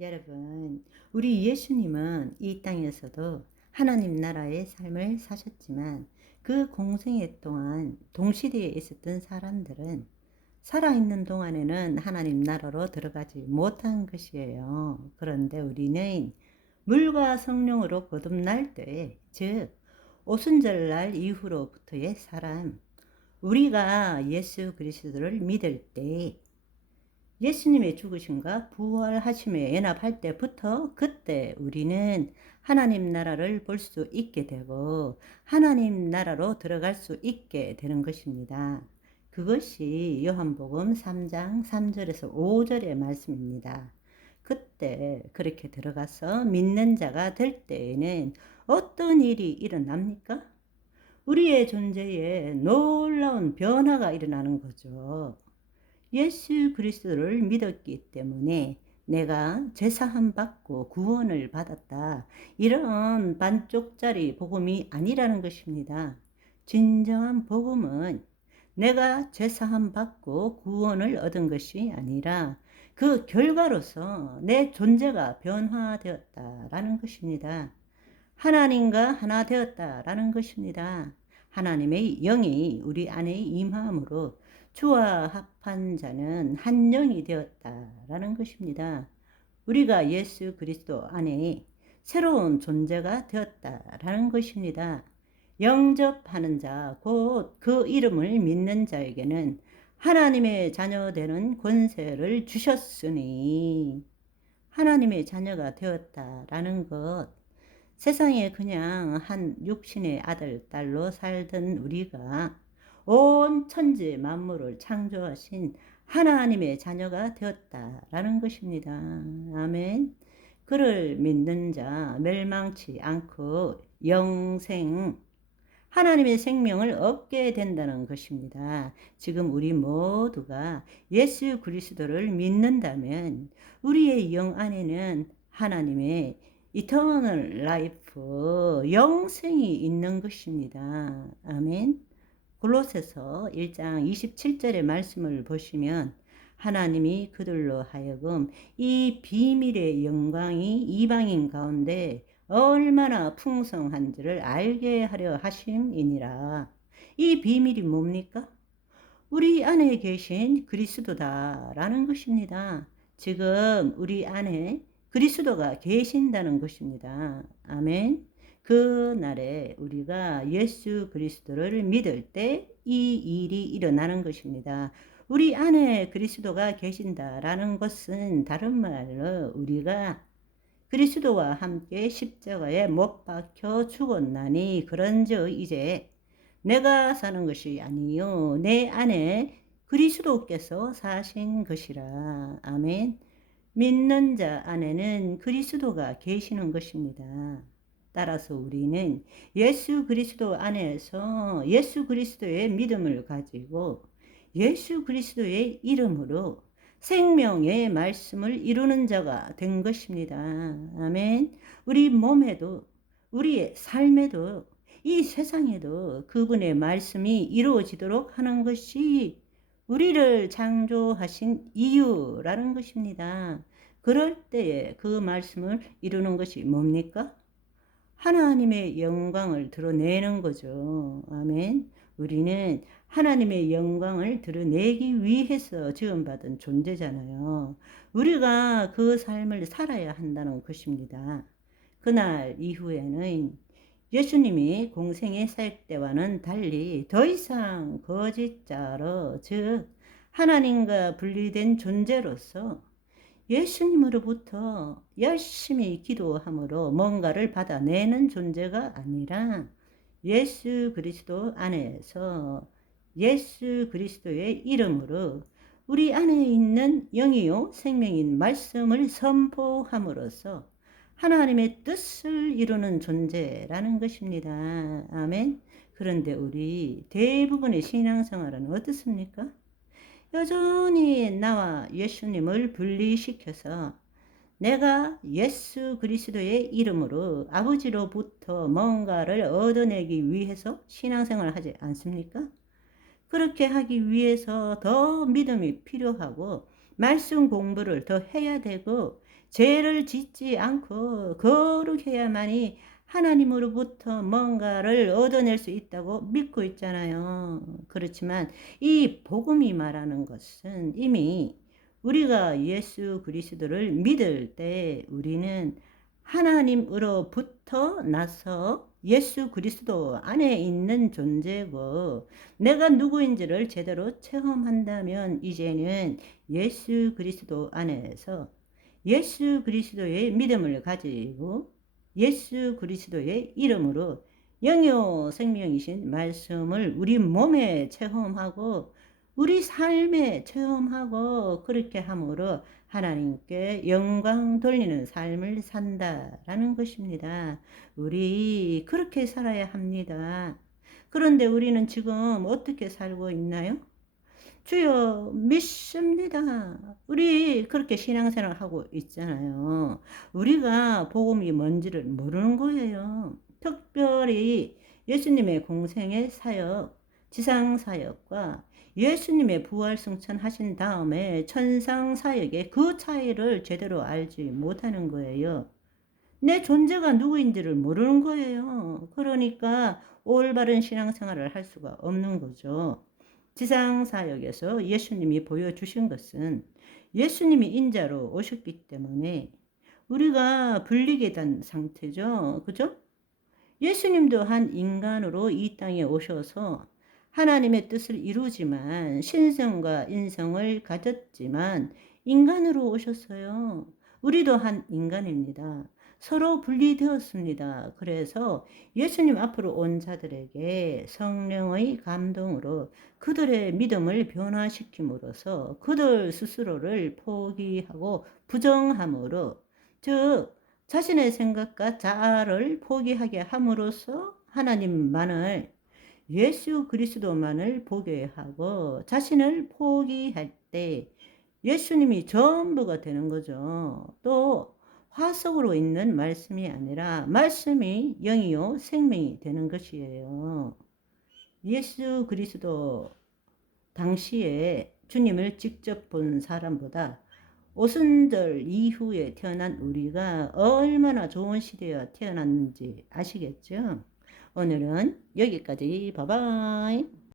여러분, 우리 예수님은 이 땅에서도 하나님 나라의 삶을 사셨지만 그 공생애 동안 동시대에 있었던 사람들은 살아있는 동안에는 하나님 나라로 들어가지 못한 것이에요. 그런데 우리는 물과 성령으로 거듭날 때, 즉 오순절날 이후로부터의 사람, 우리가 예수 그리스도를 믿을 때 예수님의 죽으심과 부활하심에 연합할 때부터 그때 우리는 하나님 나라를 볼 수 있게 되고 하나님 나라로 들어갈 수 있게 되는 것입니다. 그것이 요한복음 3장 3절에서 5절의 말씀입니다. 그때 그렇게 들어가서 믿는 자가 될 때에는 어떤 일이 일어납니까? 우리의 존재에 놀라운 변화가 일어나는 거죠. 예수 그리스도를 믿었기 때문에 내가 죄사함 받고 구원을 받았다. 이런 반쪽짜리 복음이 아니라는 것입니다. 진정한 복음은 내가 죄사함 받고 구원을 얻은 것이 아니라 그 결과로서 내 존재가 변화되었다라는 것입니다. 하나님과 하나 되었다라는 것입니다. 하나님의 영이 우리 안에 임함으로 주와 합한 자는 한 영이 되었다라는 것입니다. 우리가 예수 그리스도 안에 새로운 존재가 되었다라는 것입니다. 영접하는 자, 곧 그 이름을 믿는 자에게는 하나님의 자녀 되는 권세를 주셨으니 하나님의 자녀가 되었다라는 것, 세상에 그냥 한 육신의 아들, 딸로 살던 우리가 온 천지 만물을 창조하신 하나님의 자녀가 되었다라는 것입니다. 아멘. 그를 믿는 자 멸망치 않고 영생, 하나님의 생명을 얻게 된다는 것입니다. 지금 우리 모두가 예수 그리스도를 믿는다면 우리의 영 안에는 하나님의 이터널 라이프, 영생이 있는 것입니다. 아멘. 골로새서 1장 27절의 말씀을 보시면 하나님이 그들로 하여금 이 비밀의 영광이 이방인 가운데 얼마나 풍성한지를 알게 하려 하심이니라. 이 비밀이 뭡니까? 우리 안에 계신 그리스도다라는 것입니다. 지금 우리 안에 그리스도가 계신다는 것입니다. 아멘. 그 날에 우리가 예수 그리스도를 믿을 때 이 일이 일어나는 것입니다. 우리 안에 그리스도가 계신다라는 것은 다른 말로 우리가 그리스도와 함께 십자가에 못 박혀 죽었나니 그런즉 이제 내가 사는 것이 아니요 내 안에 그리스도께서 사신 것이라. 아멘. 믿는 자 안에는 그리스도가 계시는 것입니다. 따라서 우리는 예수 그리스도 안에서 예수 그리스도의 믿음을 가지고 예수 그리스도의 이름으로 생명의 말씀을 이루는 자가 된 것입니다. 아멘. 우리 몸에도 우리의 삶에도 이 세상에도 그분의 말씀이 이루어지도록 하는 것이 우리를 창조하신 이유라는 것입니다. 그럴 때에 그 말씀을 이루는 것이 뭡니까? 하나님의 영광을 드러내는 거죠. 아멘. 우리는 하나님의 영광을 드러내기 위해서 지음받은 존재잖아요. 우리가 그 삶을 살아야 한다는 것입니다. 그날 이후에는 예수님이 공생의 사역 때와는 달리 더 이상 거짓자로, 즉 하나님과 분리된 존재로서 예수님으로부터 열심히 기도함으로 뭔가를 받아내는 존재가 아니라 예수 그리스도 안에서 예수 그리스도의 이름으로 우리 안에 있는 영이요 생명인 말씀을 선포함으로써 하나님의 뜻을 이루는 존재라는 것입니다. 아멘. 그런데 우리 대부분의 신앙생활은 어떻습니까? 여전히 나와 예수님을 분리시켜서 내가 예수 그리스도의 이름으로 아버지로부터 뭔가를 얻어내기 위해서 신앙생활을 하지 않습니까? 그렇게 하기 위해서 더 믿음이 필요하고 말씀 공부를 더 해야 되고 죄를 짓지 않고 거룩해야만이 하나님으로부터 뭔가를 얻어낼 수 있다고 믿고 있잖아요. 그렇지만 이 복음이 말하는 것은 이미 우리가 예수 그리스도를 믿을 때 우리는 하나님으로부터 나서 예수 그리스도 안에 있는 존재고, 내가 누구인지를 제대로 체험한다면 이제는 예수 그리스도 안에서 예수 그리스도의 믿음을 가지고 예수 그리스도의 이름으로 영요 생명이신 말씀을 우리 몸에 체험하고 우리 삶에 체험하고, 그렇게 함으로 하나님께 영광 돌리는 삶을 산다라는 것입니다. 우리 그렇게 살아야 합니다. 그런데 우리는 지금 어떻게 살고 있나요? 주여 믿습니다. 우리 그렇게 신앙생활 하고 있잖아요. 우리가 복음이 뭔지를 모르는 거예요. 특별히 예수님의 공생의 사역, 지상 사역과 예수님의 부활 승천하신 다음에 천상 사역의 그 차이를 제대로 알지 못하는 거예요. 내 존재가 누구인지를 모르는 거예요. 그러니까 올바른 신앙생활을 할 수가 없는 거죠. 지상사역에서 예수님이 보여주신 것은 예수님이 인자로 오셨기 때문에 우리가 분리게 된 상태죠. 그죠? 예수님도 한 인간으로 이 땅에 오셔서 하나님의 뜻을 이루지만 신성과 인성을 가졌지만 인간으로 오셨어요. 우리도 한 인간입니다. 서로 분리되었습니다. 그래서 예수님 앞으로 온 자들에게 성령의 감동으로 그들의 믿음을 변화시킴으로써 그들 스스로를 포기하고 부정함으로, 즉 자신의 생각과 자아를 포기하게 함으로써 하나님만을, 예수 그리스도만을 보게 하고 자신을 포기할 때 예수님이 전부가 되는 거죠. 또 화석으로 있는 말씀이 아니라 말씀이 영이요 생명이 되는 것이에요. 예수 그리스도 당시에 주님을 직접 본 사람보다 오순절 이후에 태어난 우리가 얼마나 좋은 시대에 태어났는지 아시겠죠? 오늘은 여기까지. 바이바이.